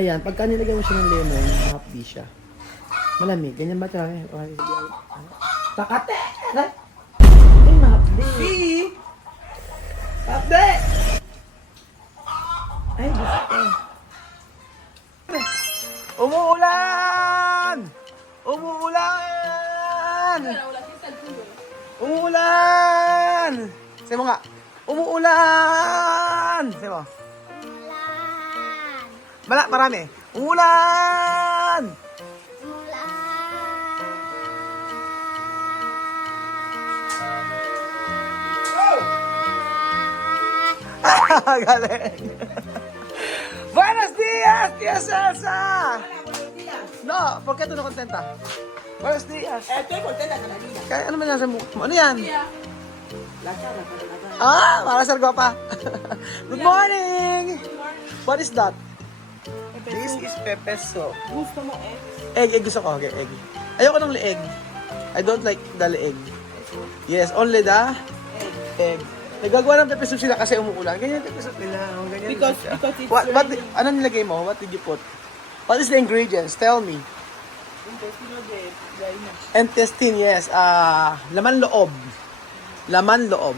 Ayan, pagka nilagyan mo siya ng lemon, mahapdi siya. Malamig. Ganyan ba ito? Takate! Ay, mahapdi. Mahapdi! Ay, gusto. Umuulan! Umuulan! Umuulan! Sabi mo nga, umuulan! Sabi mo. Marami. Umuulan! Galing! Buenos días, tía Celsa! No, ¿por qué tú no contenta? Buenos días. Estoy contenta con la vida. Kaya ano man nasa mukha mo? Ano yan? La cara para la cara. Ah, para sa guwapa. Good morning! What is that? This is pepe soup. Gusto mo Egg gusto ko. Okay, egg. Ayoko ng leeg. I don't like the leeg. Yes, only the egg. Nagagawa ng pepe soup sila kasi umuulan. Ganyan pepe soup nila. Ganyan Because siya. it's What, ano nilagay mo? What did you put? What is the ingredients? Tell me. intestino de gallina. Intestine, yes. Laman loob. Laman loob.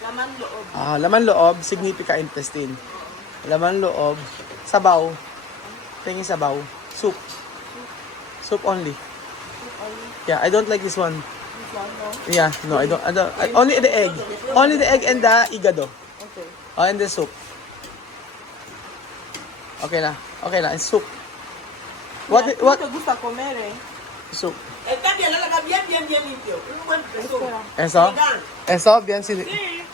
Laman loob. Laman loob, significa intestine. Laman loob, sabaw. Tingin sabaw. Soup. Soup only. Yeah, I don't like this one. This one, no? Yeah, no, I don't. Only the egg. Only the egg and the igado. Okay. Oh, and the soup. Okay na. Okay na. And soup. What? Mira, What? ¿Te gusta comer, Soup. Está bien, lo haga bien limpio. Un buen peso. Eso? Eso, bien. Sí.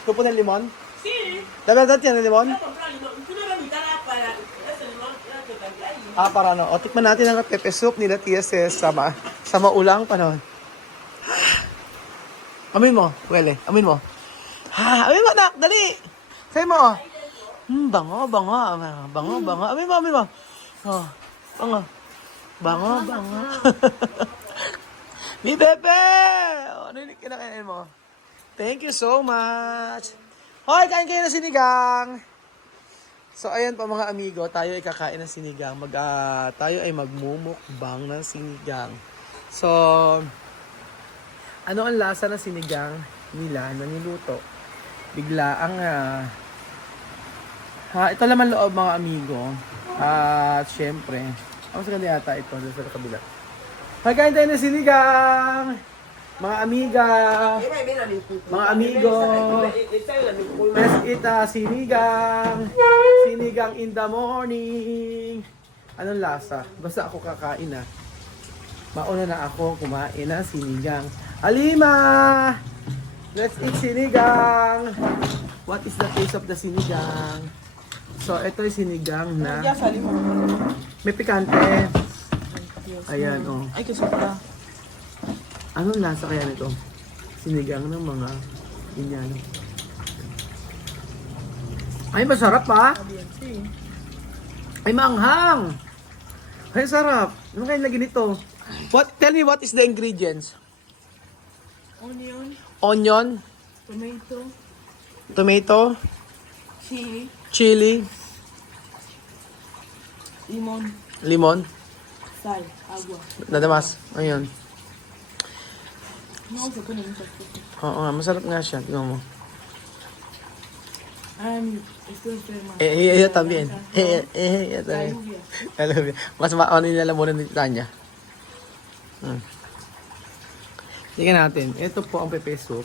¿Tú pones limón? Sí. ¿De verdad tiene limón? Voy a comprar limón. Tú no me invitarás para ese limón. Que te trae. Para no. O, tikman natin ang pepe soup nila Tia Ces sa maulang panahon. Amin mo. Wele. Amin mo. Amin mo, nak. Dali. Say mo. Bango. Amin mo. Oh, bango. Ni Pepe! Ano yung kinakain mo? Thank you so much. Hoy, kain kayo ng sinigang. So, ayan pa mga amigo, tayo ay kakain ng sinigang. Tayo ay magmumukbang ng sinigang. So, ano ang lasa ng sinigang nila na niluto? Bigla ang ito laman loob mga amigo. At syempre, sa kanya yata ito sa kabila. Pagkain tayo ng sinigang! Mga amiga! Mga amigo! Let's eat sinigang! Sinigang in the morning! Anong lasa? Basta ako kakain na. Mauna na ako kumain na sinigang. Alima! Let's eat sinigang! What is the taste of the sinigang? So, ito yung sinigang na Ya salimos. may pikante. Ayan, oh. Ay, que sobra. Anong lasa kaya nito? Sinigang ng mga Indiano. Ay, masarap pa! Sí. Ay, maanghang! Ay, sarap! Ano kaya lagi nito? Tell me what is the ingredients? Onion, Onion, tomato, tomato, chili, chili, limon, limon, sal, agua. nadamas. Ayun. No se pone muchas cosas. Oo nga, masarap nga siya. Tingnan mo. Estoy enferma. Ella también. Ella también. Lluvia. I love you. Mas maano nilalamunan ni Tanya. Tingnan natin. Ito po ang pepe soup.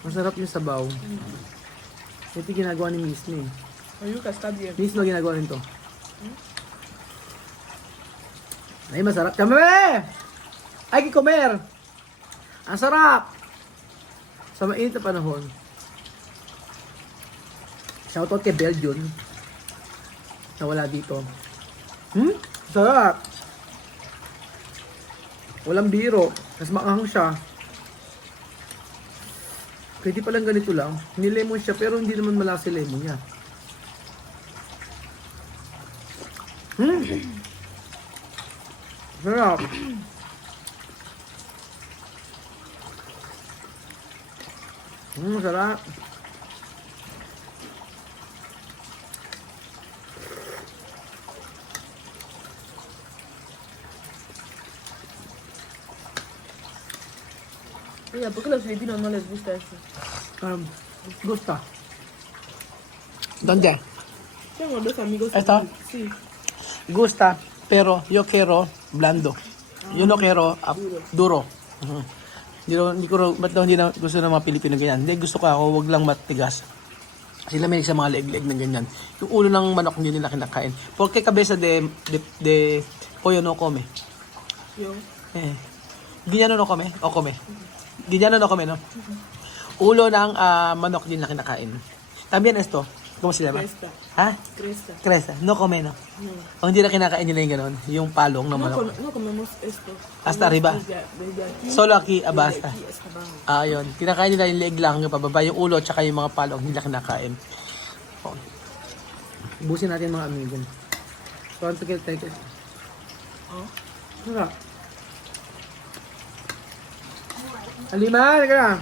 Masarap yung sabaw. Ito yung ginagawa ni Miss ni. Oyuka está bien. Mismo ginagawa nito. Ay, masarap. Kami! Ay, kikomer! Ang sarap! Sa mainit na panahon. Shoutout kay Belgium. Na wala dito. Sarap! Walang biro. Mas maanghang siya. Pwede palang ganito lang. Nilemon siya pero hindi naman malasa lemon niya. Sarap. Sarap. Mira, ¿por qué los filipinos no les gusta esto? Gusta. ¿Dónde? Tengo dos amigos. ¿Esto? Sí. Gusta, pero yo quiero blando. Yo no quiero duro. Ba't daw hindi na gusto ng mga Pilipino ganyan? Hindi, gusto ko ako, wag lang matigas. Sila may sa mga leg-leg na ganyan. Yung ulo ng manok hindi nila kinakain. Porque cabeza de pollo no come. Yo. Ginyano no come? O come? Ginyano no come, no? Ulo ng manok din na kinakain. También esto. ¿Cómo se llama? Cresta. Ha? Cresta. Cresta. No come, no? No. O hindi na kinakain nila yung gano'n. Yung palong ng manok. No comemos esto. Hasta arriba. Desde aquí. Solo aquí, desde basta. aquí hasta abajo. Yun. Kinakain nila yung leg lang, yung pababa, yung ulo, tsaka yung mga palong, hindi nila kinakain. O. Ubusin natin mga amigo. So, ano tigil tayo? Oh. Sarap. Alima, halika na.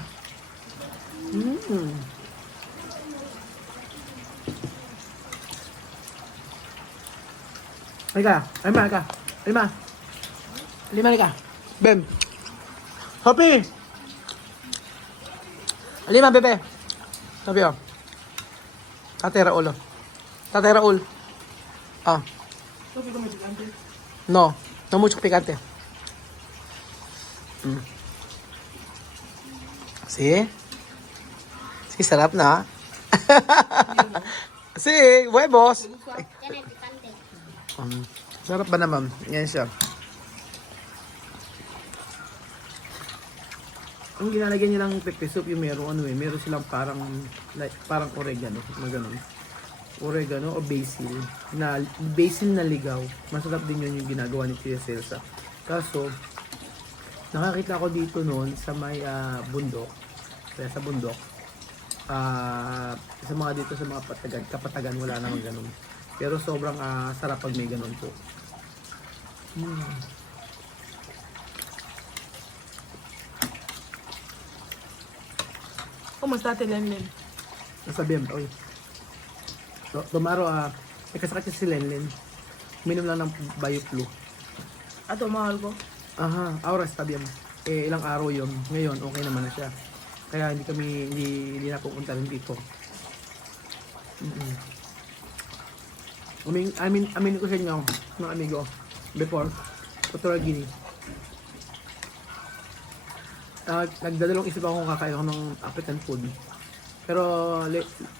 Halika. Alima, halika. Alima. Alima, halika. Bem. Hopi! Alima, bebe. Sabi o. Tatay Raul. Tatay Raul. ¿No fui como picante? No. No mucho picante. Sí. Sí, sarap na. Sí, huevos. Tiene picante. Sarap ba naman? Yan siya. Ang ginalagyan niya ng pepe soup yung meron meron silang parang parang oregano, na ganun. Oregano o basil na ligaw. Masarap din yun yung ginagawa ni Tia Celsa. Kaso nakakita ko dito noon sa may bundok. Kaya sa bundok sa mga dito sa mga kapatagan wala namang ganun. Pero sobrang sarap pag may ganun po. ¿Cómo está Telenlen? Nasabihan, oy. So, tomorrow, may kasakit si Lenlen. Minom lang ng Bioflu. ¿Ha tomado algo? Aha, ahora está bien. Ilang araw yun. Ngayon, okay naman na siya. Kaya hindi na pupunta rin dito. Amin ko sa inyo, mga amigo, before, Equatorial Guinea. Nagdadalong isip ako kung kakain ako ng African food. Pero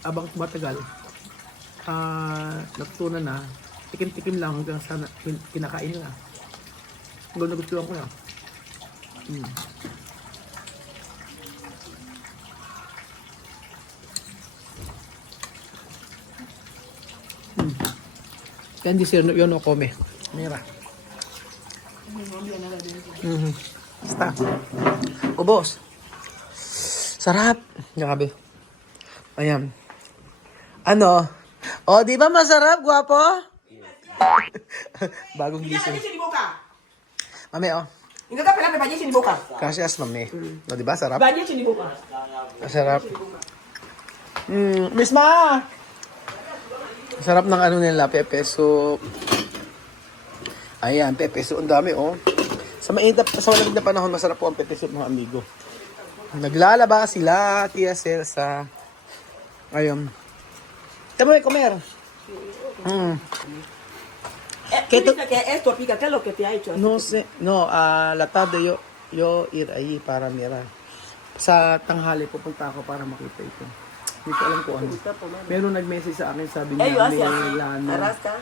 abang matagal, natutunan na, tikim-tikim lang hanggang sa kinakain na. Hanggang nagustuhan ko na. Yan di sir, yun no come. Mira. Basta. Ubos. Sarap. Grabe. Ayan. Ano? O, di ba masarap, guwapo? Bagong Ya, gising. bañese en boca. Mami, oh. Intenta pelarme, bañese en boca. Gracias, mami. O, di ba? Sarap? Bañese en boca. Masarap. Misma! Sarap ng ano nila, pepe soup. Ayan, pepe soup. Ang dami, oh. Sa malamig na panahon, masarap po ang pepe soup, mga amigo. Naglalaba sila, Tia Celsa. Ayun. Tama may comer. ¿Qué dices que esto pica? ¿Qué es lo que te ha hecho? No sé. No, la tarde yo ir ahí para mirar. Sa tanghali pupunta ako para makita ito. Hindi ko alam kung ano. Meron nag-message sa akin, sabi niya, Ellos hacen may así. lano. Arrasca.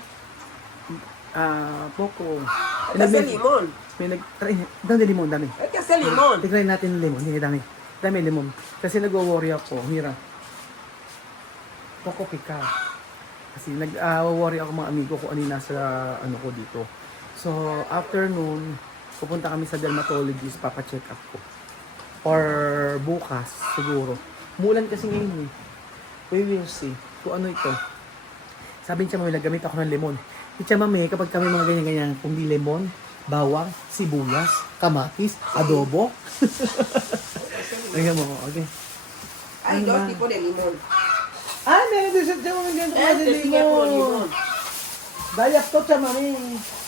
Poco. Hay que hacer limón. May nag-try. Dami limon, dami. Hay que hacer limón. Tigray natin yung limon. Hindi, dami. Dami limon. Kasi nag-worry ako. Mira. Poco pika. Kasi nag-worry ako mga amigo ko ano yung nasa ano ko dito. So, afternoon, pupunta kami sa dermatologist, papacheck up ko. Or bukas, siguro. Mulan kasi ngayon eh. We will see kung ano ito. Sabi niya, mami, nagamit ako ng lemon. Tiya, mami, kapag kami mga ganyan-ganyan, kung di lemon, bawang, sibuyas, kamatis, adobo. Tingnan mo, okay. Hay dos tipos de limón. Meron din sa mami ganito kasi Este sí es puro limon. limón. Dayak to siya, mami.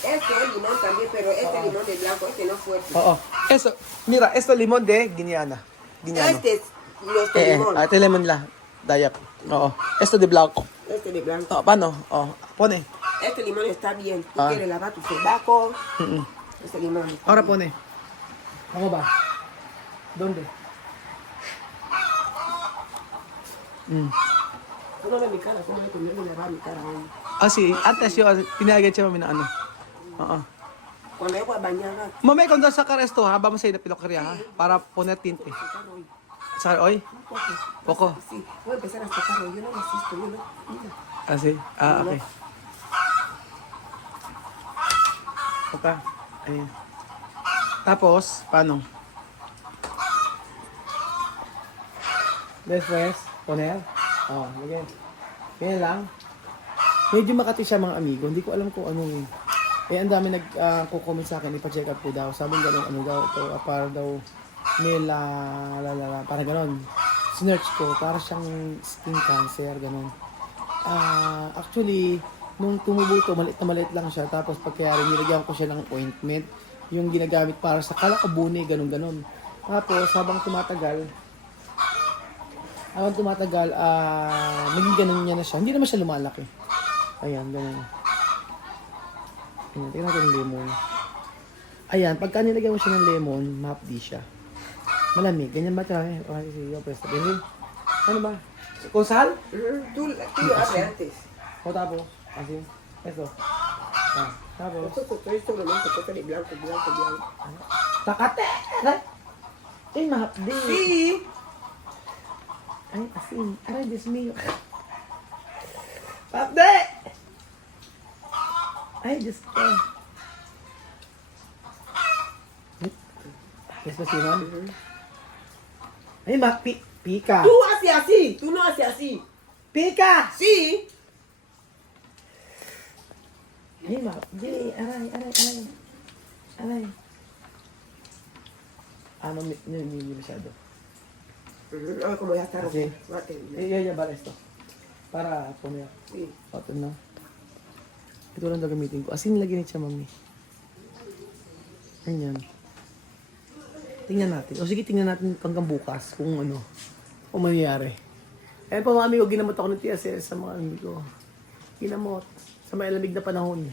Este es limón también, pero este limón de blanco, este no es fuerte. Oo. Eso, mira, esto limon de Guineana. Guineano. Este es nuestro limón. Ate lemon la. Dayak. Oo. Esto de blanco. Este de blanco. Oh, paano? Oh, pone. Este limón está bien. Tú Ah. quieres lavar tu sobaco. Mm-mm. Este limón. está Ahora bien. pone. Ako ba? Donde? Mm. Tú no ves mi cara, tú no ves que yo me lavar mi cara hoy. Ah, sí. Antes yun, pinagay siya mami na ano. Oo. Cuando yo voy a bañar, Mami, kung doon sa karesto, ha? Vamos sa ina pilokriya, ha? Para poner tinte. sacar hoy. Sa oy? Un poco. Poco. Sí, voy a empezar a sacar hoy. Yo no resisto, yo no. Mira. Ah, sí? Ah, okay. Okay. Ayun. Tapos, paano? Después, poner. Oh, lagay. Ganyan lang. Medyo makati siya mga amigo. Hindi ko alam kung ano eh. Eh, ang dami nag-comment sa akin, ipa-check up ko daw. Sabi gano'n, ano daw, ito, para daw, parang gano'n. Sinerch ko, para siyang skin cancer, gano'n. Actually, nung tumubo to, maliit lang siya. Tapos pagkayari, nilagyan ko siya ng ointment. Yung ginagamit para sa kalakabuni, gano'n. Tapos, habang tumatagal, naging ganun niya na siya. Hindi naman siya lumalaki. Ayan, ganun. Ayan, tingnan natin yung lemon. Ayan, pagka nilagyan mo siya ng lemon, mahapdi siya. Malamig. Ganyan ba ito? Okay, sige, pwesta. Ganyan. Ano ba? Kung saan? Tú lo haces antes. O tapos? Así. Esto. Tapos. Esto lo meto, esto de blanco, blanco, blanco. Takate! Ay, mahapdi. Sí. Ay, asin. Aray, Diyos mío. Mahapdi! Ay, Diyos ko. Yes, Basiman? Ay, pika. Tú haces así, tú no haces así. Pika! Sí. Ay, mahapdi. Aray. Ano, hindi masyado. A ver cómo ya está. Así. Va a terminar. Iya, llevar esto. Para poner. Sí. Ito na. Ito lang gagamitin ko. Asin lagi niya, mami. Ganyan. Tingnan natin. O sige, tingnan natin hanggang bukas kung ano. Kung mangyayari. Ayan po mga amigo, ginamot ako ng TSS sa mga amigo. Ginamot. Sa may lamig na panahon.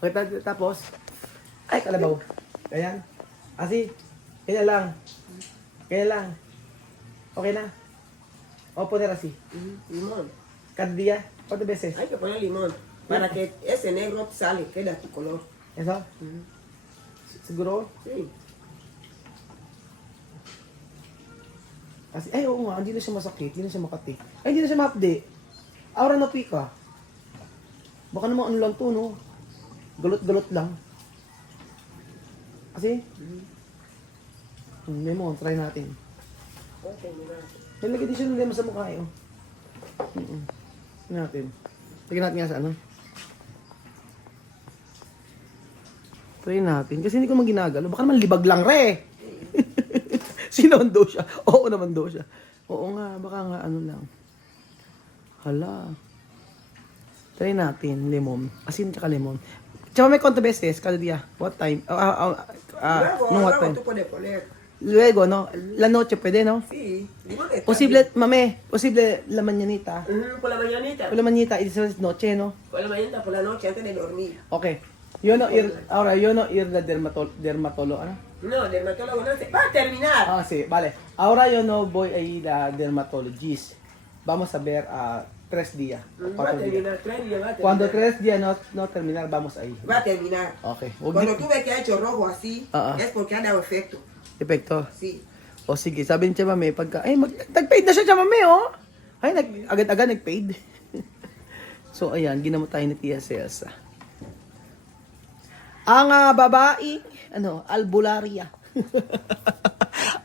Okay, tapos, ay, kalabaw. Ayan. Asi, kaya lang. Okay na. O, poner así. Limón. Cada día, ¿cuántas veces? Hay que poner limón para que ese negro sale, queda tu color. ¿Eso? ¿Seguro? Sí. Kasi, ay, oo nga, hindi na siya masakit, hindi na siya makati. Ay, hindi na siya ma-updi. Aura na pika. Baka naman ano lang to, no? Galot-galot lang. Kasi? Lemon, try natin. Okay, mira. Nilagay din siya ng lemon sa mukha, eh. Tignan natin. Tignan natin nga sa ano. Try natin. Kasi hindi ko naman ginagalo. Baka naman libag lang, re. Sinaman daw siya. Oo naman daw siya. Oo nga, baka nga ano lang. Hala. Try natin, lemon. Asin tsaka lemon. Tsaka may konta beses, kada dia. What time? No, what Luego time? tú puedes poner. Luego, no? La noche, pwede, no? Sí, limón está Posible, mame, posible la mañanita. bien. Por la mañanita. O la mañanita, y después noche, no? Por la mañanita, por la noche, antes de dormir. Okay. Ahora, yo no ir la dermatólogo, ano? No, dermatólogo no se va a terminar. Ah, sí, vale. Ahora yo no voy a ir a dermatologist. Vamos a ver 3 días. o Va a 4 días. terminar, 3 días va a terminar. Cuando 3 días no terminar, vamos a ir. Va a terminar. Okay. Cuando tú ves que ha hecho rojo así, Ah. es porque ha dado efecto. Epekto. Sí. O sige, sabi ni Chamame, pagka, ay, nag-paid na siya Chamame, oh. Ay, agad-agad nag-paid. So, ayan, ginamot tayo ni Tia Celsa. Ang babae, albularia.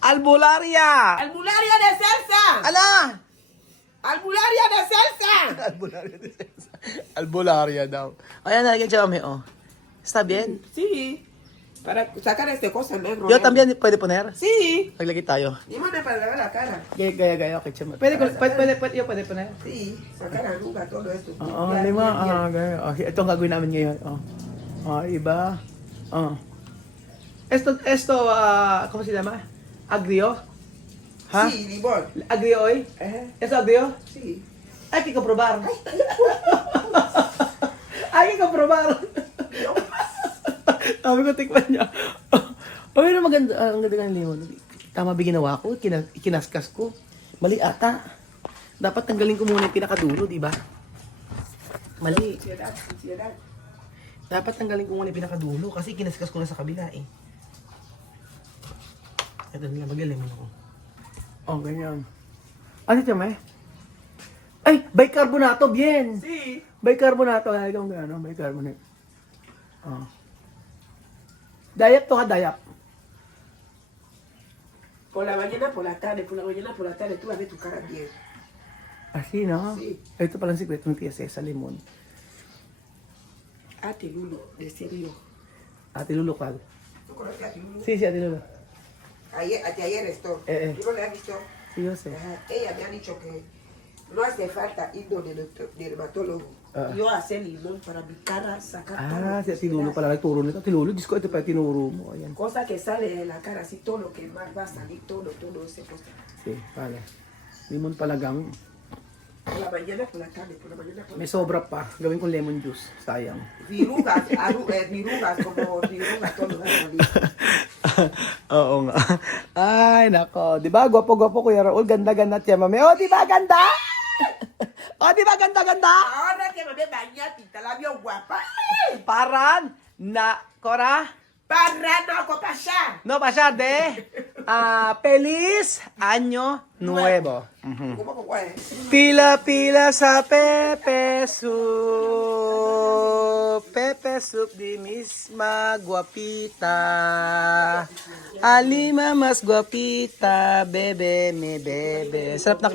Albularia! ¡Albularia de salsa! Ala! ¡Albularia de salsa! Albularia de Celsa. Albularia daw. Ayan, nalagyan Chamame, oh. Está bien? Sí. Para sacar este cosa negro. Yo también, pwede poner? Sí. Naglagay tayo. Limón es para lavar la cara. Gaya, okay, chama. Pwede, yo pwede poner? Sí. Sacar arruga, todo esto. Oo, Limpiar, lima. limpiar. Gaya. Okay, ito ang gagawin namin ngayon. Iba. Esto, ¿cómo se llama? Agrio? ¿Ha? Sí, limón. Agrio hoy? Ajá. ¿Esto agrio? Sí. Hay que comprobar. Hay que comprobar. Sabi ko, tikman niya. Ay, na maganda. Ang ganda ng limon. Tama ba ginawa ko? Ikinaskas ko. Mali ata. Dapat tanggalin ko muna yung pinakadulo, di ba? Mali. Suciedad. Dapat tanggalin ko muna yung pinakadulo kasi kinaskas ko na sa kabila eh. Ito nila, mag-lemon ako. Oh, ganyan. Ano ito, may? Ay, bicarbonato, bien! Sí. Bicarbonato, ay, kung gano'n, bicarbonate. Oh. Dayap to ka, dayap. Por la mañana, por la tarde, por la mañana, por la tarde, tú vas a ver tu cara bien. Así, no? Sí. Ito palang sikreto ng tiyase sa limon. Ate Lulu, de serio. Ate Lulu, ¿cuál? ¿Tú conoces a Ate Lulu? Sí, Ate Lulu. Ayer esto. ¿Tú no le has visto? Sí, yo sé. Ajá. Ella me ha dicho que no hace falta ir donde el dermatólogo. Ah. Yo hacer limón para mi cara, sacar Ah, todo. si Ate Lulu pala nagturo nito. Ate Lulu, Diyos ko, ito pa tinuro mo. Ayan. Cosa que sale de la cara, así todo lo que más va a salir, todo ese cosa. Sí, vale. Limon palagang. Por la mañana, por la tarde, por la mañana, por la May sobra pa. Gawin ko lemon juice. Sayang. Virugas, virugas, como virugas, todo va a salir. Oo nga. Ay, nako. Di ba? Gwapo-gwapo, Kuya Raul. Ganda-ganda tiya, mami. Oh, di ba? Ganda? Oh, di ba? Ganda-ganda? Ahora que me ve bañar, pinta labio guapa. Paran na, Cora? Para no acopachar. No pasar de Feliz Año Nuevo. ¿Cómo que guay? Pila-pila sa Pepe Soup. Pepe Soup di misma guapita. Alima mas guapita. Bebe, me bebe. Sarap na